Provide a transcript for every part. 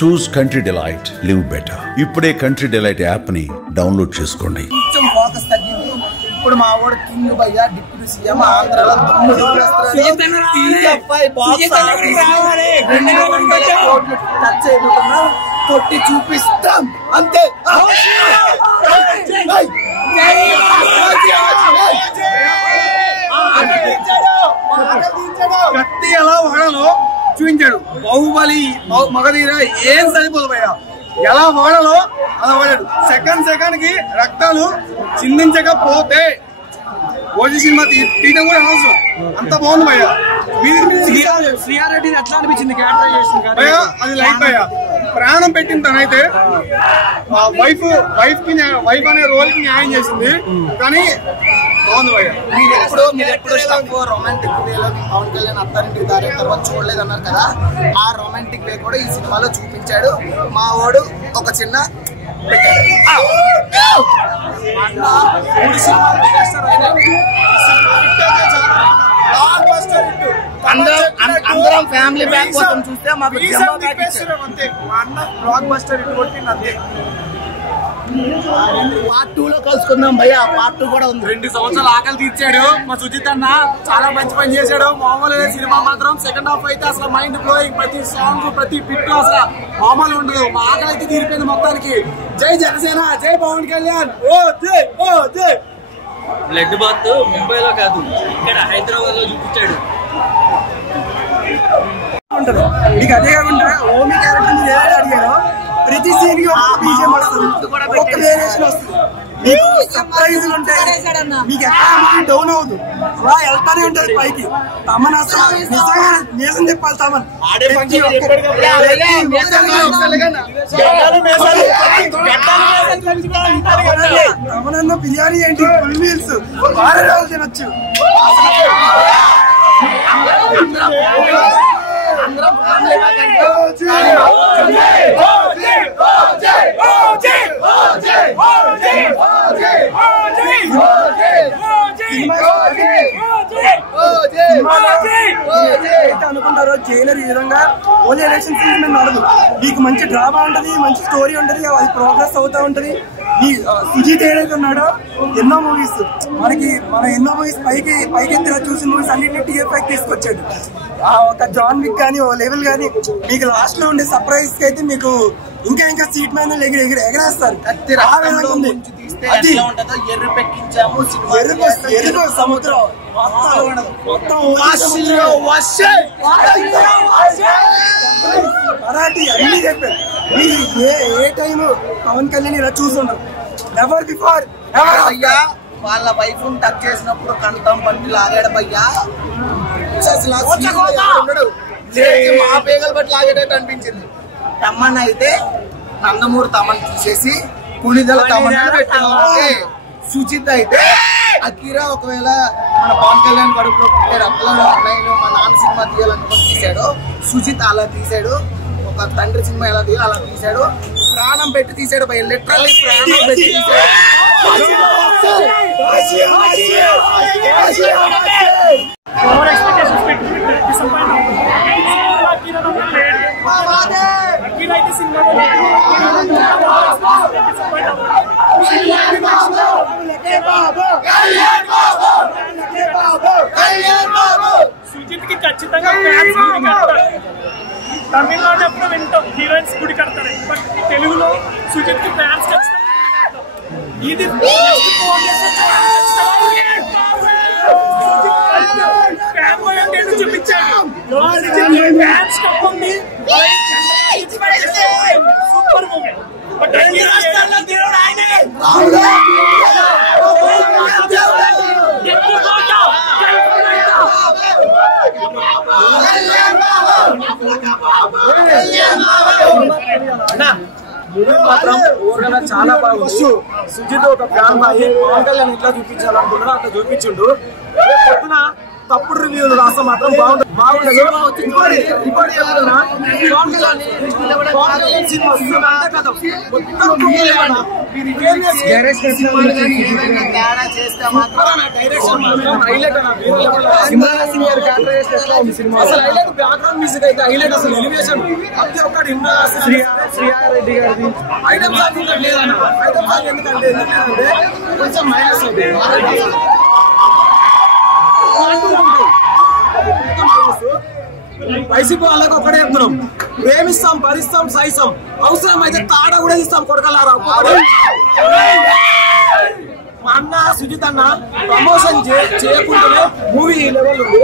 చూస్ country delight, live better. ఇప్పుడే country delight app ని download చేసుకోండి. కొంచెం ఫోకస్ తగ్గింది. ఇప్పుడు మా వాడు కింగ్ భయ్యా డిప్యూటీ సీఎం ఆంధ్రాలో టచ్ అయిపోతున్నా కొట్టి చూపిస్తాం అంతే. కత్తి ఎలా వాడాలో చూపించాడు. బాహుబలి మగధీర ఏం సరిపోదు భయ్యా, ఎలా వాడాలో అలా వాడాడు. సెకండ్ కి రక్తాలు చిందించకపోతే ఓజీ సినిమా తీయడం కూడా అవసరం. అంత బాగుంది భయ్యా. శ్రీయారెడ్డి ఎట్లా అనిపించింది క్యారెక్టరైజేషన్ భయ్యా? అది లైఫ్ భయ్యా, ప్రాణం పెట్టిన తనైతే వైఫ్ అనే రోల్ కి న్యాయం చేసింది. కానీ బాగుంది భయ్యా. మీరు ఎప్పుడు తక్కువ రొమాంటిక్ వేలో పవన్ కళ్యాణ్ అత్తారింటికి దారి తర్వాత చూడలేదు అన్నారు కదా, ఆ రొమాంటిక్ వే కూడా ఈ సినిమాలో చూపించాడు. మా వాడు ఒక చిన్న అందరం ఫ్యామిలీ బ్యాక్ కోసం చూస్తే మాకు అంతే. మా అన్న బ్లాక్ బస్టర్ ఇటు కొట్టింది అంతే. పార్ట్ 2 లో కలుసుకుందాం భయ్యా. పార్ట్ 2 కూడా ఉంది. 2 సంవత్సరాలు ఆకలి తీర్చాడు మా సుజిత్ అన్న. చాలా మంచి పని చేశాడు. మామూలు సినిమా మాత్రం సెకండ్ హాఫ్ అయితే అసలు మైండ్ బ్లోయింగ్. ప్రతి సాంగ్ ప్రతి పిట్ అసలు మామూలు ఉండదు. మా ఆకలి అయితే తీరిపోయింది మొత్తానికి. జై జనసేన, జై పవన్ కళ్యాణ్. ఓ జై, ఓ జై. బ్లడ్ బాత్ ముంబైలో కాదు, ఇక్కడ హైదరాబాద్ లో చూపించాడు. మీకు అదే కాకుండా ఓమి క్యారెక్టర్ మీరు ఏదైనా అడిగారో ప్రతి సీన్ కి ఒక బీజిఎం వస్తుంది, ఒక వేరియేషన్ వస్తుంది. మీకు సర్ప్రైజులు ఉంటాయి. మీకు ఎక్కడ డౌన్ అవుతుంది, అలా వెళ్తానే ఉంటది పైకి. తమన్ అసలు నిజంగా నేసం చెప్పాలి. తమన్ తమనన్న బిర్యానీ ఏంటి, ఫుల్ మీల్స్ 6 రోజులు తినొచ్చు. అనుకుంటారో జైలర్ ఈ విధంగా ఓన్లీ ఎలక్షన్ సీజన్ నడదు. మీకు మంచి డ్రామా ఉంటది, మంచి స్టోరీ ఉంటది, అది ప్రోగ్రెస్ అవుతా ఉంటది. సుజిత్ ఏదైతే ఉన్నాడో ఎన్నో మూవీస్ మన ఎన్నో మూవీస్ పైకెత్తిగా చూసిన మూవీస్ అన్నింటినీ టీఎఫ్ఐ తీసుకొచ్చాడు. ఒక జాన్ విక్ కానీ ఓ లెవెల్ కానీ మీకు లాస్ట్ లో ఉండే సర్ప్రైజ్ కి అయితే మీకు ఇంకా సీట్ మీద ఎగరేస్తారు. ఎరుపు సముద్రం మొత్తం మరాఠీ అన్ని చెప్పారు. మీరు ఏ టైం పవన్ కళ్యాణ్ ఇలా చూసుంటారు. నెవర్ బిఫోర్ భయ్యా. వాళ్ళ వైఫ్ టచ్ చేసినప్పుడు కంఠం పట్టి లాగాడు భయ్యా. మా పేగలు బట్టి లాగేటట్టు అనిపించింది. తమ్మన్ అయితే నందమూరి తమన్ తీసేసి పులిదల తమన్ పెట్టాను. సుచిత్ అయితే అకీరా ఒకవేళ మన పవన్ కళ్యాణ్ కడుపులో పుట్టే రత్నాలు అన్నయ్యను మా నాన్న సినిమా తీయాలనుకుని తీశాడు. సుజిత్ అలా తీశాడు. ఒక తండ్రి సినిమా ఎలా తీయాలి అలా తీశాడు. ప్రాణం పెట్టి తీశాడు భయ, లిటరల్లీ ప్రాణం పెట్టి తీశాడు. సుజిత్ కి ఖచ్చితంగా తమిళనాడు ఎప్పుడు వింటాం హీరోయిన్స్ గుడి కడతారు, బట్ తెలుగులో సుజిత్ కి ఫ్యాన్స్ ఖచ్చితంగా ఇది చూపించాడు. ఫ్యాన్స్ కప్పుంది సూపర్ మూవీ. బట్ అన్ని రాష్ట్రాల్లో దేవుడు ఆయనే. మాత్రం ఊరికన్నా చాలా బాగుంది. సుజిత్ ఒక ఫ్యాన్ బాయ్ పవన్ కళ్యాణ్ ఎట్లా చూపించాలనుకున్నారో అట్లా చూపించిండు. పొద్దున తప్పుడు రివ్యూలు రాస్తే మాత్రం బాగుండదు. రిపోర్ట్ చేయాలన్నా బ్యాక్గ్రౌండ్ మ్యూజిక్ అయితే హైలైట్. అసలు ఎలివేషన్ ప్రతి ఒక్కటి శ్రీయారెడ్డి గారిది ఐటమ్ సాంగ్ లేదన్న. ఐటమ్ సాంగ్ ఎందుకంటే కొంచెం మైనస్ వైసీపీ వాళ్ళకి ఒకటే చెప్తున్నాం, ప్రేమిస్తాం, భరిస్తాం, సహిస్తాం, అవసరం అయితే తాడ కూడా ఇస్తాం కొడకలారా. మా అన్న సుజిత్ అన్న ప్రమోషన్ చేయకుండానే మూవీ లెవెల్ ఉంది.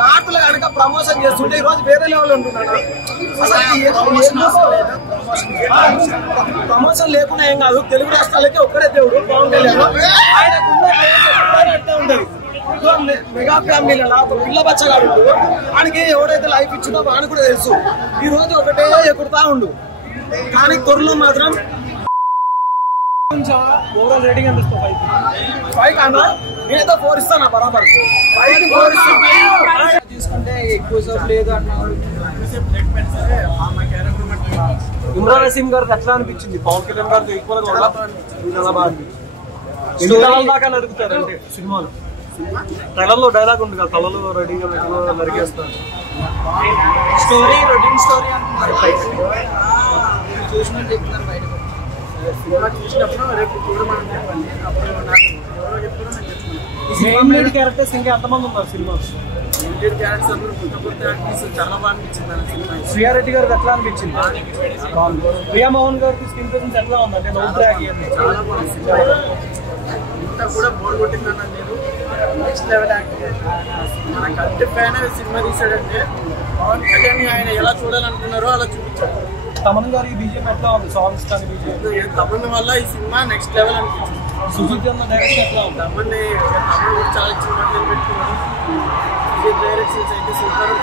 కార్టులు కనుక ప్రమోషన్ చేస్తుంటే ఈ రోజు వేరే లెవెల్ ఉంటున్నాడు. ప్రమోషన్ లేకుండా ఏం కాదు, తెలుగు రాష్ట్రాలకి ఒక్కడే దేవుడు పవన్ కళ్యాణ్. ఆయనకున్న ఉంటది మెగా ఫ్యామిలీలలో ఒక పిల్ల బచ్చగాడు వానికి ఎవడైతే లైఫ్ ఇచ్చిందో వాడిని కూడా తెలుసు. ఈ రోజు ఒకటే ఎగురుతా ఉండు, కానీ త్వరలో మాత్రం ఓవరాల్ రేటింగ్ ఎంత ఇస్తావు? 5 కన్నా నేనైతే 4 ఇస్తాను. బరాబర్ 5 తీసుకుంటే ఎక్కువ సేపు లేదు అన్నాడు. ఇమ్రాన్ హసీమ్ గారికి ఎట్లా అనిపించింది? పవన్ కళ్యాణ్ గారితో ఈక్వల్ గా దాకా నడుపుతారు అంటే సినిమాలో ట్రైలర్ లో డైలాగ్ ఉంది కదా, తలలో రెడీగా నరికేస్తారు. స్టోరీ రొటీన్ స్టోరీ అంటున్నారు చూసినట్టు చెప్తున్నారు బయట. సినిమా చూసినప్పుడు రేపు చూడమని చెప్పండి. అప్పుడు నాకు ఎవరో చెప్తున్నా నేను చెప్తున్నాను. మెయిన్ క్యారెక్టర్స్ ఇంకా ఎంతమంది ఉన్నారు సినిమా? మెయిన్ క్యారెక్టర్స్ అందరూ కొత్త యాక్టర్స్ చాలా బాగా అనిపించింది అన్న సినిమా. శ్రీయారెడ్డి గారికి ఎట్లా అనిపించింది? ప్రియా మోహన్ గారికి స్క్రీన్ ప్రెజెన్స్ ఎట్లా ఉందంటే చాలా బాగుంది. ఇంత కూడా బోర్ కొట్టిందన్న నేను నెక్స్ట్ లెవెల్ యాక్టింగ్. మన కంటి పైన సినిమా తీసాడంటే పవన్ కళ్యాణ్ ఆయన ఎలా చూడాలనుకున్నారో అలా చూపించాడు. తమన్ గారి బీజేపీ ఎట్లా ఉంది? సాంగ్స్ కానీ బీజేపీ తమన్ వల్ల ఈ సినిమా నెక్స్ట్ లెవెల్ అనిపించింది. సుజిత్ అన్న డైరెక్షన్ ఎట్లా ఉంది? తమన్ కూడా చాలా చిన్న పెట్టుకున్నాడు. సుజిత్ డైరెక్షన్స్ అయితే సూపర్.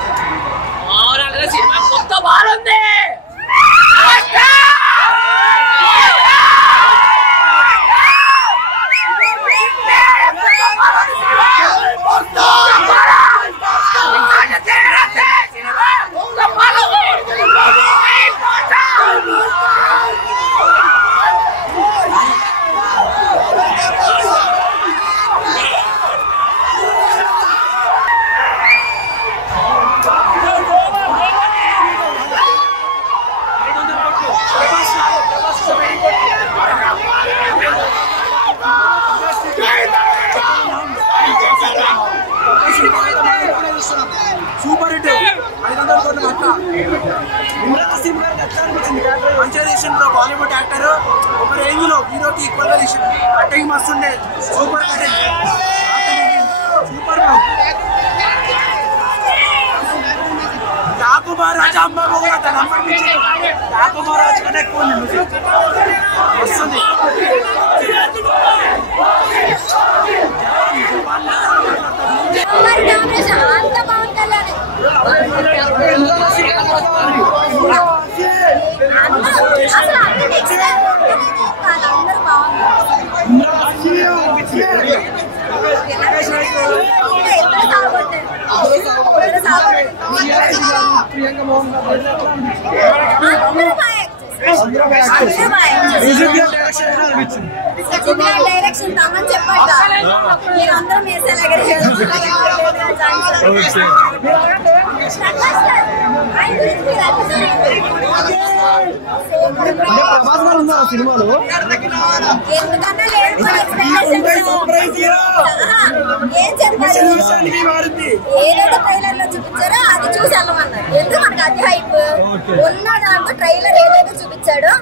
సినిమా కొత్త బాగుంది. సూపర్ హిట్ 500 కోట్ల కట్ట. ఇమ్రాన్ హసీమ్ గారికి ఎట్లా అనిపించింది? మంచిగా తీసిండ్రు, బాలీవుడ్ యాక్టర్ ఒక రేంజ్ లో హీరోకి ఈక్వల్ గా తీసిండు. కటింగ్ మస్తు ఉండే, super cutting, super. Thakur Maharaj అమ్మ కూడా తన అమ్మ ఠాకూర్ మహారాజ్ కన్నా ఎక్కువ ఉంది. వస్తుంది ప్రియాంక మోహన్ డైరెక్షన్ తమని చెప్పాక మీరందరూ ప్రభాస్ గారు ఉన్నారు సినిమాలో. ఎందుకన్నా లేదు ఏం చెప్పారు? ఏదైతే ట్రైలర్ లో చూపించారో అది చూసి వెళ్ళమన్నారు. ఎందుకు మనకు అది హైప్ ఉన్న దాంట్లో ట్రైలర్ ఏదైతే చూపించాడో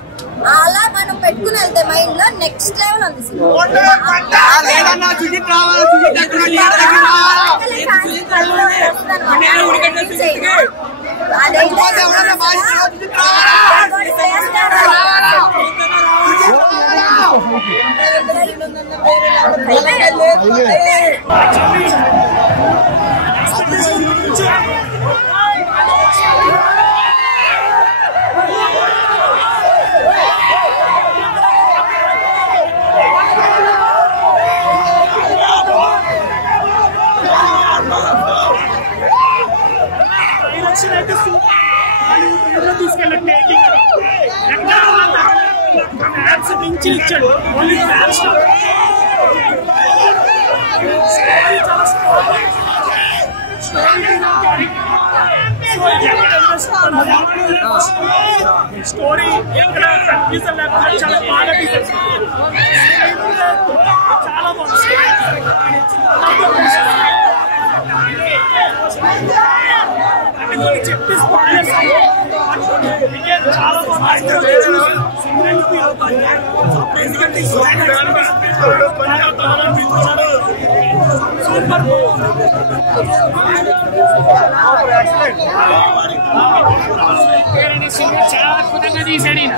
అలా మనం పెట్టుకుని వెళ్తే మైండ్ లో నెక్స్ట్ లెవెల్ ఉంది సినిమా. మించి ఇచ్చాడు. ఓన్లీ ఫ్యాన్స్ స్టోరీ ఎక్కడ కన్ఫ్యూజన్ లేకుండా చాలా బాగా తీశారు. చాలా బాగుంది. చెప్పి చాలా బాగుంది. చాలా అద్భుతంగా తీసాడు ఈయన.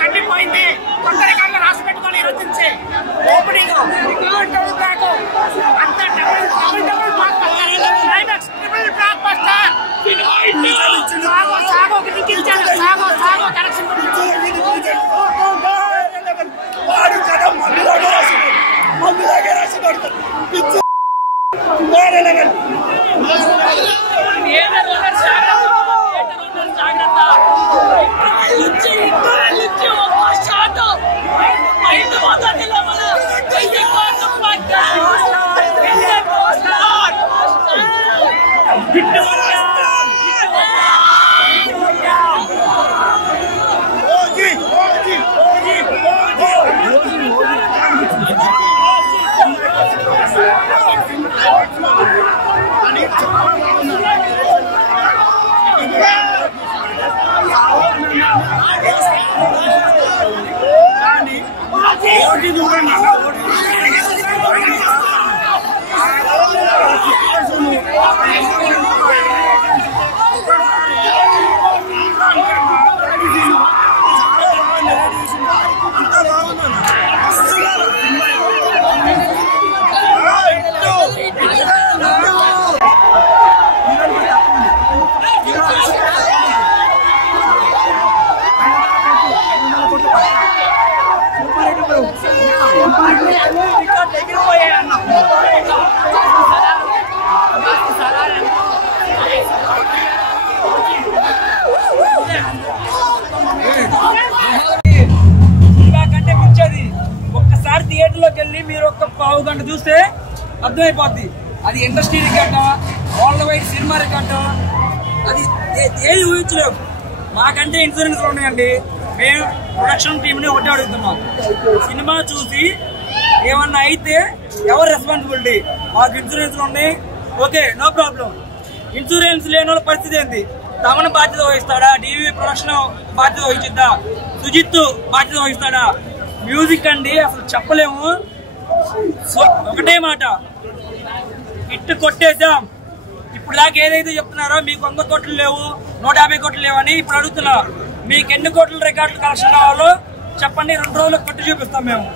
కండిపోయింది. కొత్త రికార్డులు రాసి పెట్టుకొని ఈరోజు నుంచి ఓపెనింగ్ అంతా double block buster. Sago connection మూవీని మీరు ఒక పావు గంట చూస్తే అర్థమైపోద్ది. అది industry record, world wide cinema record, అది ఏది ఊహించలేవు. మాకంటే ఇన్సూరెన్స్ ఉన్నాయండి. మేము ప్రొడక్షన్ టీంని ఒకటే అడుగుతున్నాం, సినిమా చూసి ఏమన్నా అయితే ఎవరు రెస్పాన్సిబిలిటీ? మాకు ఇన్సూరెన్స్ ఉన్నాయి, ఓకే, నో ప్రాబ్లం. ఇన్సూరెన్స్ లేని వాళ్ళ పరిస్థితి ఏంటి? తమను బాధ్యత వహిస్తాడా? డివి ప్రొడక్షన్ బాధ్యత వహించిద్దా? సుజిత్ బాధ్యత వహిస్తాడా? మ్యూజిక్ అండి అసలు చెప్పలేము. ఒకటే మాట, హిట్ కొట్టేసాం. ఇప్పుడు దాకా ఏదైతే చెప్తున్నారో మీకు 100 కోట్లు లేవు, 150 కోట్లు లేవు అని ఇప్పుడు అడుగుతున్నా. మీకు ఎన్ని కోట్ల రికార్డులు కలెక్షన్ కావాలో చెప్పండి, 2 రోజులకు కొట్టి చూపిస్తాం మేము.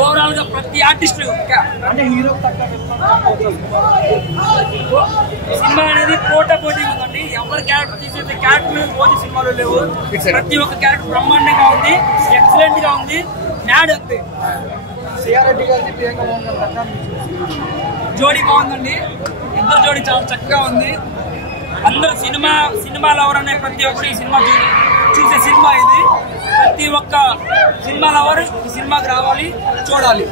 ఓవరాల్ గా ప్రతి ఆర్టిస్ట్ సినిమా అనేది పోటా పోటీ ఉందండి. ఎవరి క్యారెక్టర్ తీసేది క్యారెక్టర్ పోటీ సినిమాలో లేవు. ప్రతి ఒక్క క్యారెక్టర్ బ్రహ్మాండంగా ఉంది, ఎక్సలెంట్ గా ఉంది. నాడ్ అంతే. జోడీ బాగుందండి, ఇద్దరు జోడీ చాలా చక్కగా ఉంది. అందరూ సినిమా లవర్ అనే ప్రతి ఒక్కరు ఈ సినిమా చూసే సినిమా ఇది. ప్రతి ఒక్క సినిమా లవర్ ఈ సినిమాకి రావాలి, చూడాలి.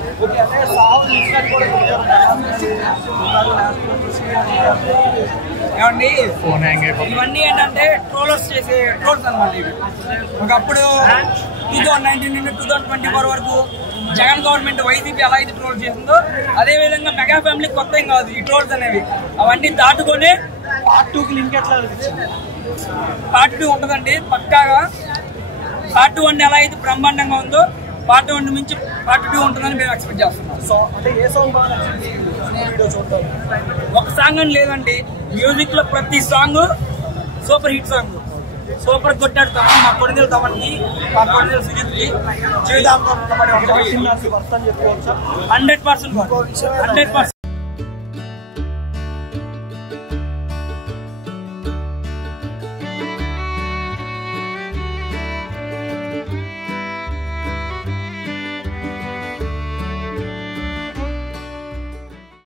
ఏమండి ఇవన్నీ ఏంటంటే ట్రోలర్స్ చేసే ట్రోల్స్ అనమాట. ఇవి ఒకప్పుడు 2019 నుండి 2024 వరకు జగన్ గవర్నమెంట్ వైసీపీ ఎలా అయితే ట్రోల్ చేసిందో అదే విధంగా మెగా ఫ్యామిలీ కొత్త ఏం కాదు ఈ ట్రోల్స్ అనేవి. అవన్నీ దాటుకొని పార్ట్ 2కి లింక్ ఎట్లా పార్ట్ 2 ఉంటుందండి పక్కాగా. పార్ట్ 1 ఎలా అయితే బ్రహ్మాండంగా ఉందో పార్ట్ 1 మించి పార్ట్ 2 ఉంటుందని మేము ఎక్స్పెక్ట్ చేస్తున్నాం. ఒక సాంగ్ అని లేదండి, మ్యూజిక్ లో ప్రతి song super hit song. Super కొట్టాడు తమన్, మా కొడుకులు తమన్కి, మా కొడుకులు సుజిత్కి 100%